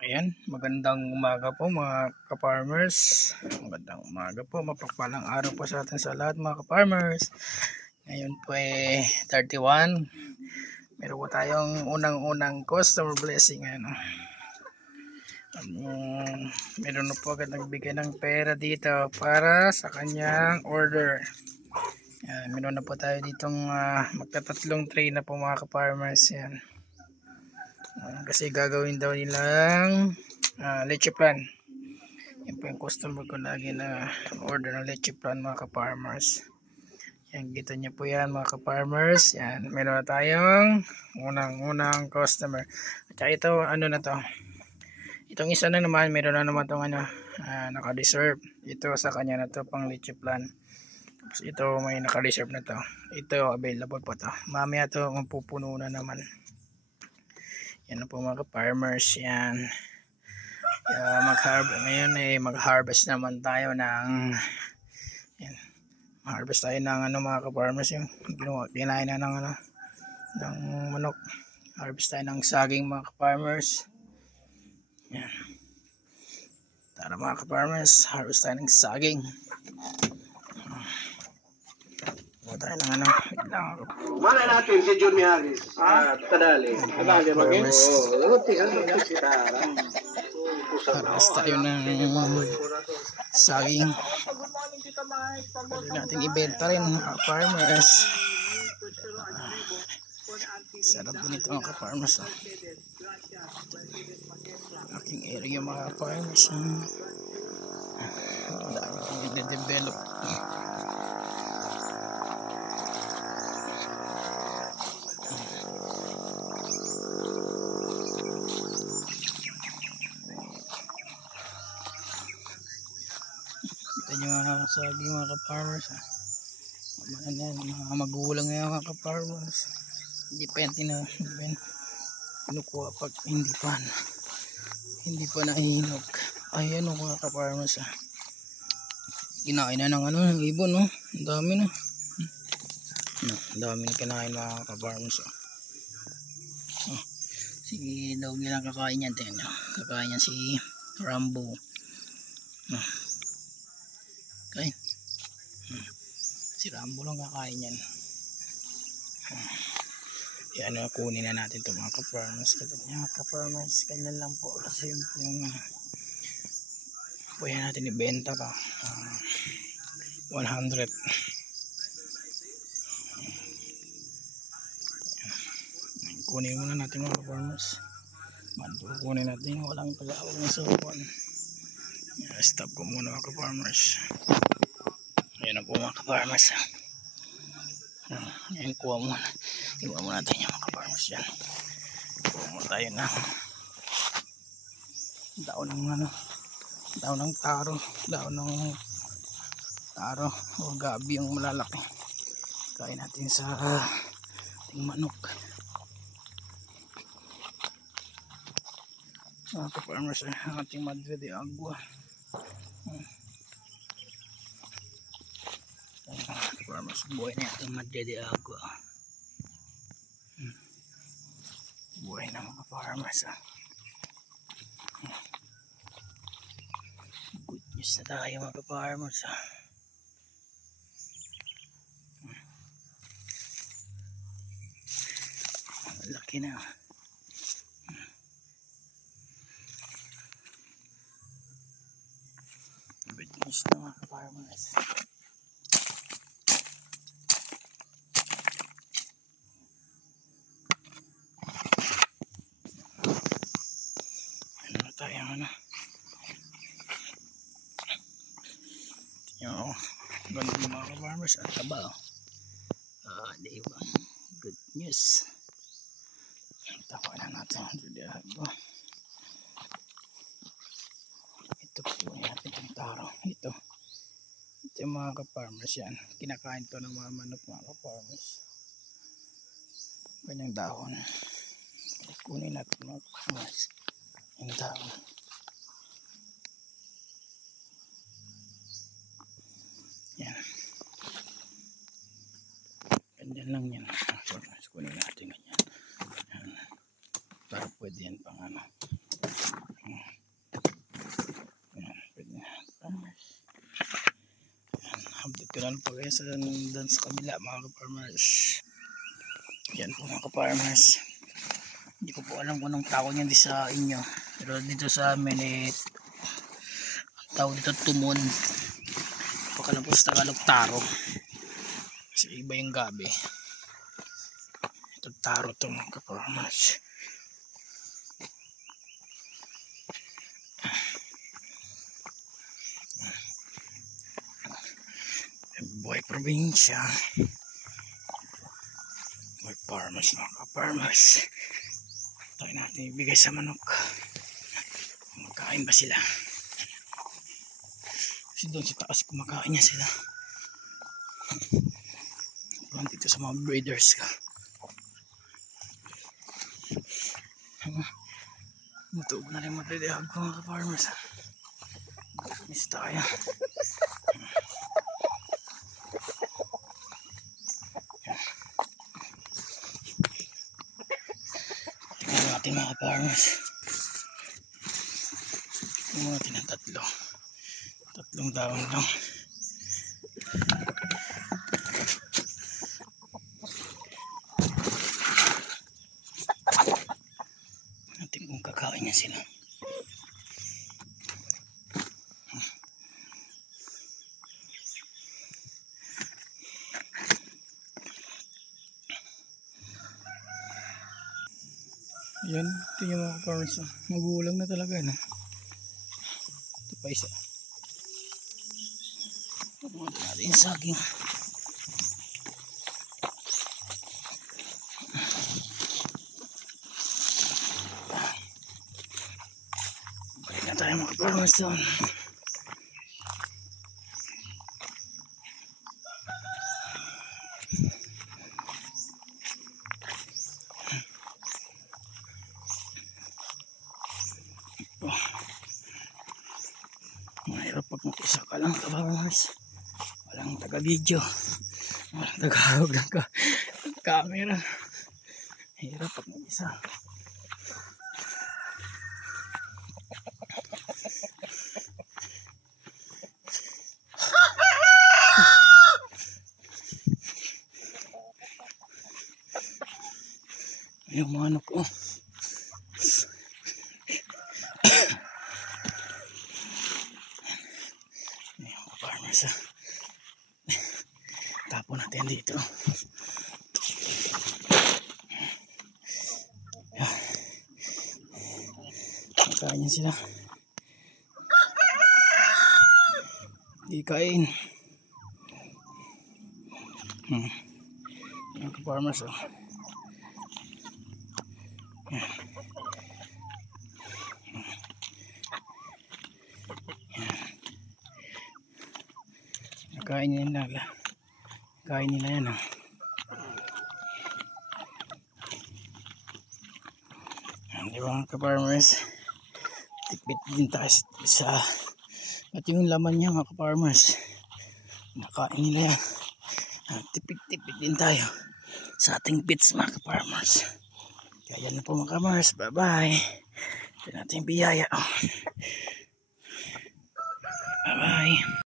Ayan, magandang umaga po mga ka-farmers. Magandang umaga po, mapagpalang araw po sa atin sa lahat mga ka-farmers. Ngayon po ay 31. Meron po tayong unang-unang customer blessing. Ano. Meron na po agad nagbigay ng pera dito para sa kanyang order. Ayan, meron na po tayo ditong magtatatlong tray na po mga ka-farmers. Yan. Kasi gagawin daw nilang leche plan. Yan po yung customer ko lagi na order ng leche plan mga ka-farmers. Yan, kita nyo po yan mga ka-farmers. Yan, meron na tayong unang customer. At saka ito, ano na to. Itong isa na naman, meron na naman itong naka-reserve. Ito sa kanya na to pang leche plan. Tapos ito may naka-reserve na to. Ito available po to. Mamaya to mapupuno na naman. Yan na po mga ka-farmers. Yan. Ngayon mag-harvest naman tayo ng harvest tayo ng mga ka-farmers yung kinain na ng manok. Harvest tayo ng saging mga ka-farmers. Yan. Tara mga ka-farmers, harvest tayo ng saging. Tayo ng Malay natin si Johnny Harris. Kadali. Kadali maging. Harvest tayo ng saging. Pwede natin ibenta rin mga farmers. Sarap din ito mga ka-farmers. Aking area mga farmers. Dami itong i-develop. Kita nyo mga saging mga ka-farmers. Mga magulang ngayon mga ka-farmers. Hindi pa yan kinukuha pag hindi pa nahihinog. Ayan o mga ka-farmers. Kinain na ng ibon, no? Ang dami na. Ang dami na kinain mga ka-farmers. Sige daw nilang kakain yan. Tingnan nyo. Kakain yan si Rambo. Okay. Si Rambo lang kakain yan. Yan, kunin na natin ito mga ka-farmers. Ka-farmers, ganyan lang po. Kasi yung pwede natin ibenta pa. 100. Kunin muna natin mga ka-farmers. Kunin natin. Walang pag-aawag na sa upuan. Stop ko muna mga ka-farmers. Ayan na po mga ka-farmers. Ayan, kuha muna. Iwan muna natin yung mga ka-farmers dyan. Kuha muna tayo ng daon ng taro. Daon ng taro o gabi yung malalaki. Kain natin sa ating manok. Mga ka-farmers, ang ating Madre de Agua. Farmers, buhay na ating Madre de Agua. Buhay na mga farmers. Good news na tayo mga farmers. Laki na. Good news na mga farmers. Yung ganda ng mga farmers at taba. Diba? Good news. Tawa na natin. Ito po natin ang taro. Ito yung mga ka-farmers yan. Kinakain to ng mga manok mga ka-farmers. Kanyang dahon. Kunin natin mga ka-farmers. Yung dahon. Yan. Ganyan lang yan. Kunin natin ganyan. Yan. Para pwede yan pang na po kayo sa dance sa kabila mga ka-farmers. Yan po mga ka-farmers. Hindi ko po alam kung anong tawag niyan sa inyo. Pero dito sa amin tawag dito tumon. Pagkalang po sa Tagalog taro. Kasi iba yung gabi. Ito taro to mga ka-farmers. Buhay probinsya. Buhay farmers mga ka-farmers. Tayo natin ibigay sa manok. Kumakain ba sila? Kasi doon sa taas kumakain niya sila. Dito sa mga breeders ka. Matuog na rin matidihag ko mga ka-farmers. Miss tayo. Tingnan natin mga ka-farmers. Tingnan natin ang tatlong taon lang. Natin kung kakain niya sila. Yan, tingnan mga ka-farmers. Magulang na talaga na. Ito pa isa. Pumunta natin yung saging. Balik na tayo mga ka-farmers doon. Mahirap pag mag-isa ka lang ka-farmers. Walang taga-video, walang taga-hawag ng camera. Hirap pag mag-isa. Yung manok ko. Yung farmers tapon natin dito. Kain niya sila. Di kain. Yung ka-farmers kain nila. Kain nila yan Di ba mga ka-farmers? Tipid din tayo sa pati yung laman niya mga ka-farmers. Nakain nila yan. Tipid din tayo sa ating pits mga ka-farmers. Kaya yan na po mga ka-farmers. Bye bye. Ito natin biyaya. Bye bye.